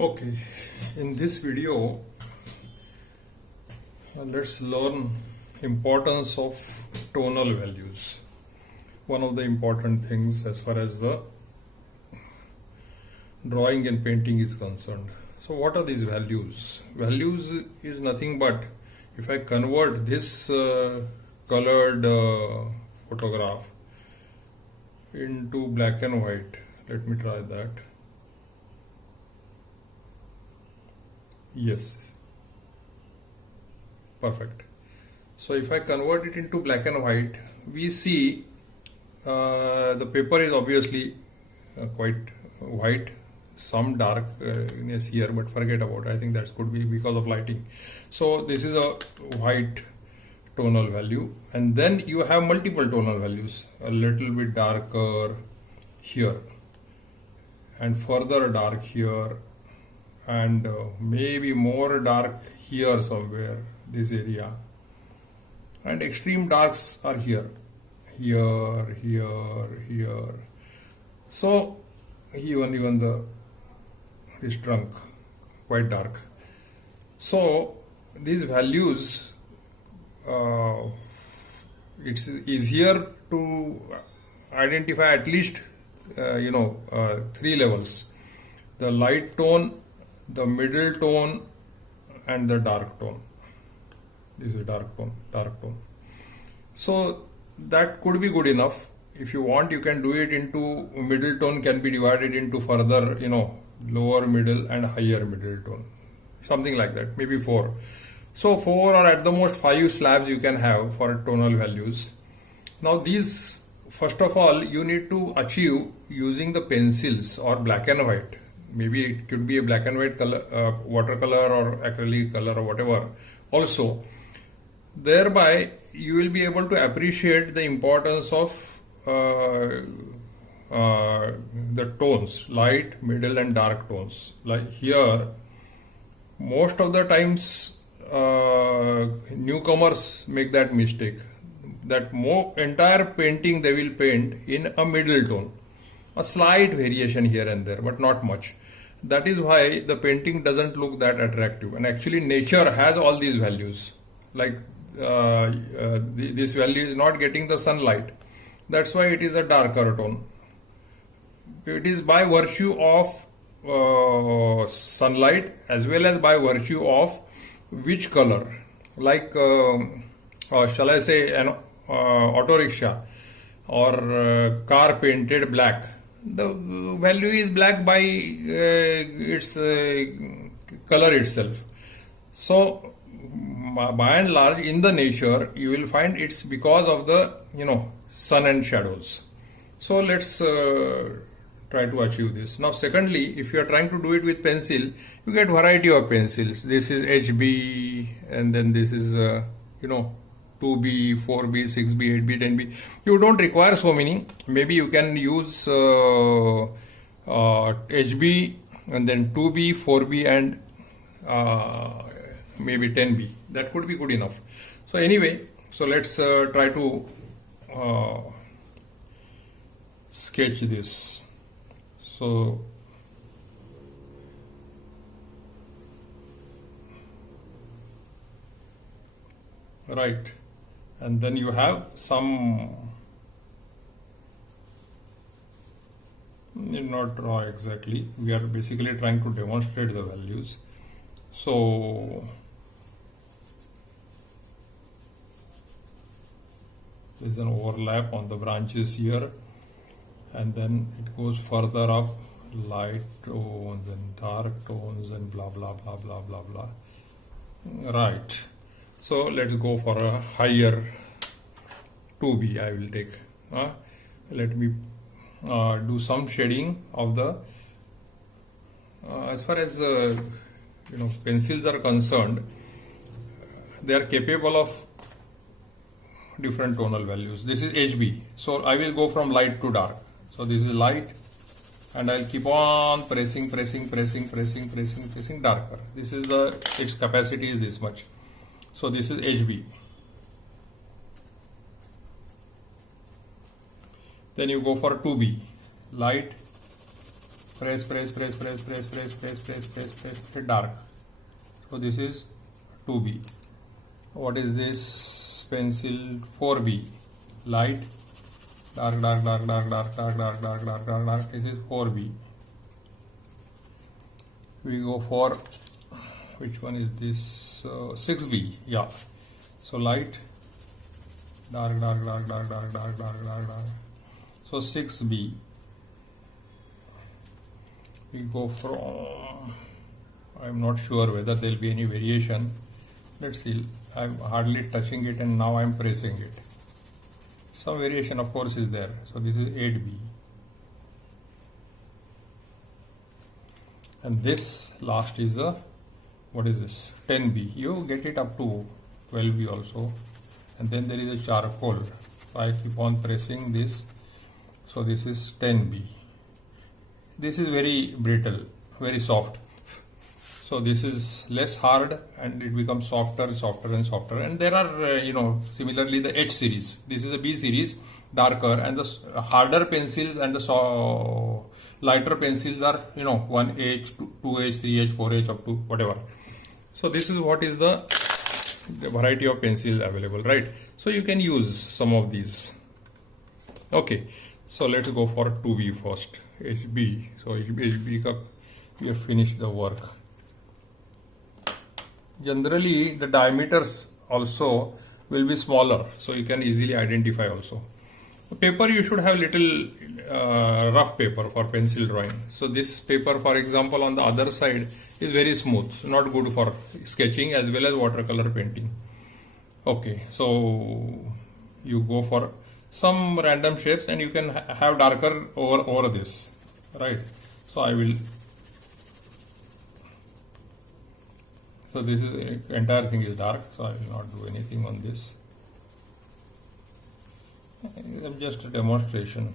Okay, in this video, let's learn importance of tonal values. One of the important things as far as the drawing and painting is concerned. So what are these values? Values is nothing but if I convert this colored photograph into black and white. Let me try that. Yes, perfect. So if I convert it into black and white, we see the paper is obviously quite white, some darkness here, but forget about it. I think that could be because of lighting. So this is a white tonal value, and then you have multiple tonal values, a little bit darker here and further dark here, and maybe more dark here somewhere, this area, and extreme darks are here. So even this trunk quite dark. So these values, it's easier to identify at least three levels: the light tone, the middle tone, and the dark tone. This is dark tone. So that could be good enough. If you want, you can do it into middle tone can be divided into further, lower middle and higher middle tone. Something like that, maybe 4. So 4 or at the most 5 slabs you can have for tonal values. Now these, first of all, you need to achieve using the pencils or black and white. Maybe it could be a black and white color, watercolor or acrylic color or whatever. Also, thereby you will be able to appreciate the importance of the tones, light, middle and dark tones. Like here, most of the times newcomers make that mistake, that entire painting they will paint in a middle tone. A slight variation here and there, but not much. That is why the painting doesn't look that attractive. And actually nature has all these values. Like this value is not getting the sunlight. That's why it is a darker tone. It is by virtue of sunlight as well as by virtue of which color. Like shall I say an auto rickshaw or car painted black. The value is black by its color itself. So by and large in the nature you will find it's because of the sun and shadows. So let's try to achieve this. Now secondly, if you are trying to do it with pencil, you get variety of pencils. This is HB, and then this is 2B, 4B, 6B, 8B, 10B. You don't require so many. Maybe you can use HB and then 2B, 4B and maybe 10B. That could be good enough. So anyway, so let's try to sketch this. So right, and then you have some, not draw exactly, we are basically trying to demonstrate the values. So there is an overlap on the branches here, and then it goes further up, light tones and dark tones and blah blah blah blah blah blah. Right. So let's go for a higher 2B. I will take. Let me do some shading of the. As far as pencils are concerned, they are capable of different tonal values. This is HB. So I will go from light to dark. So this is light, and I'll keep on pressing darker. This is its capacity is this much. So this is HB. Then you go for 2B, light, press, press, press, press, press, press, press, press, press, press, dark. So this is 2B. What is this? Pencil 4B. Light, dark, dark, dark, dark, dark, dark, dark, dark, dark, dark, dark. This is 4B. We go for, which one is this? 6B. Yeah. So light, dark, dark, dark, dark, dark, dark, dark, dark, dark. So 6B. We go from, I'm not sure whether there will be any variation. Let's see. I'm hardly touching it and now I'm pressing it. Some variation of course is there. So this is 8B. And this last is a, what is this? 10B. You get it up to 12B also. And then there is a charcoal. So I keep on pressing this. So this is 10B. This is very brittle, very soft. So this is less hard and it becomes softer, softer and softer. And there are, similarly the H series. This is a B series, darker, and the harder pencils and the lighter pencils are, 1H, 2H, 3H, 4H up to whatever. So this is what is the variety of pencils available, right? So you can use some of these. Okay, so let's go for 2B first. HB. So HB we have finished the work. Generally, the diameters also will be smaller, so you can easily identify also. The paper you should have little rough paper for pencil drawing. So this paper, for example, on the other side is very smooth, so not good for sketching as well as watercolor painting. Okay, so you go for some random shapes and you can have darker over this, right? So I will. So this is entire thing is dark, so I will not do anything on this. Just a demonstration.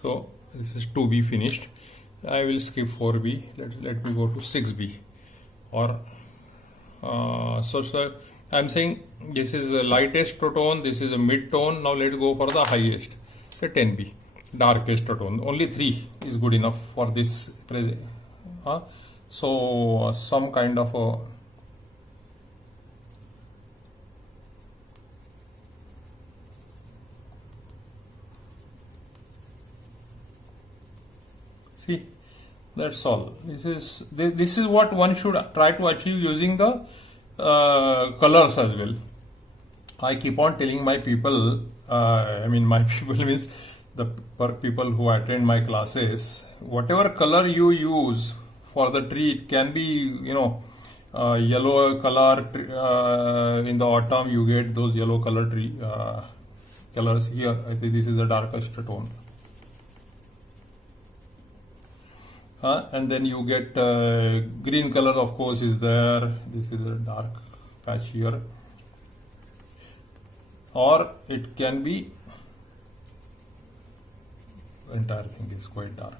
So this is 2B finished. I will skip 4B. Let me go to 6B. Or so I'm saying this is the lightest tone, this is a mid tone. Now let's go for the highest. Say 10B, darkest tone. Only 3 is good enough for this. So some kind of a see. That's all. This is what one should try to achieve using the colors as well. I keep on telling my people, my people means the people who attend my classes, whatever color you use for the tree, it can be, yellow color, in the autumn you get those yellow color tree colors here. I think this is the darkest tone. And then you get green color, of course, is there. This is a dark patch here, or it can be the entire thing is quite dark.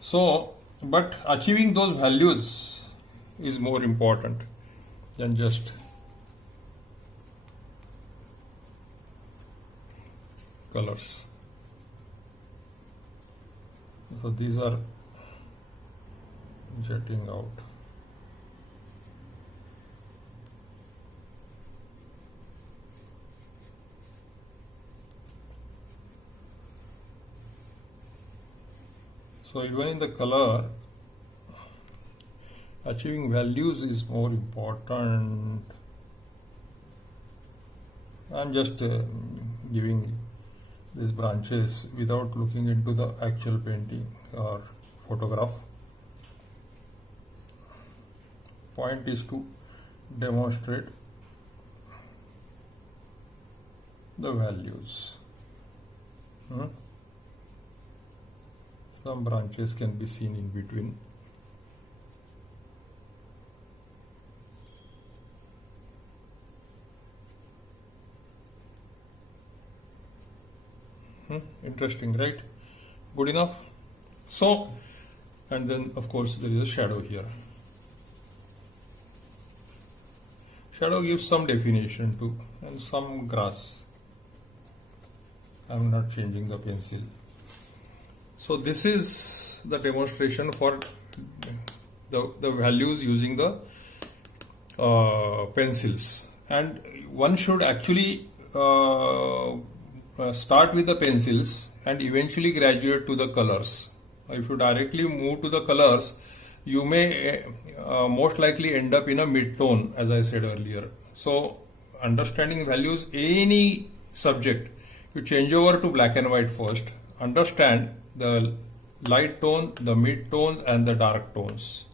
So, but achieving those values is more important than just colors. So these are jetting out. So even in the color, achieving values is more important. I'm just giving these branches without looking into the actual painting or photograph. Point is to demonstrate the values. Some branches can be seen in between. Interesting, right? Good enough. So, and then of course there is a shadow here. Shadow gives some definition too, and some grass. I am not changing the pencil. So this is the demonstration for the values using the pencils, and one should actually start with the pencils and eventually graduate to the colors. If you directly move to the colors, you may most likely end up in a mid-tone, as I said earlier. So understanding values, any subject, you change over to black and white first, understand the light tone, the mid tones and the dark tones.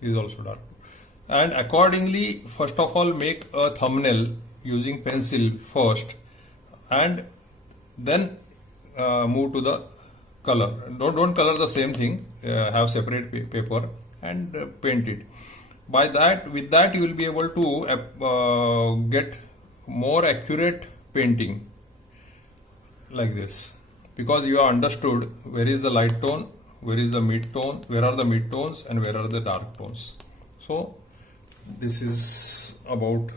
This is also dark. And accordingly, first of all, make a thumbnail using pencil first, and then move to the color. Don't color the same thing. Have separate paper and paint it. With that, you will be able to get more accurate painting like this, because you have understood where is the light tone, where is the mid tone, where are the mid tones, and where are the dark tones. So this is about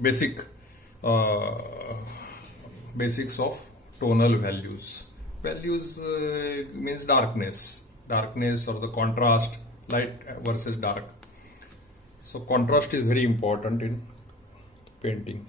basics of tonal values. Values means darkness or the contrast, light versus dark. So contrast is very important in painting.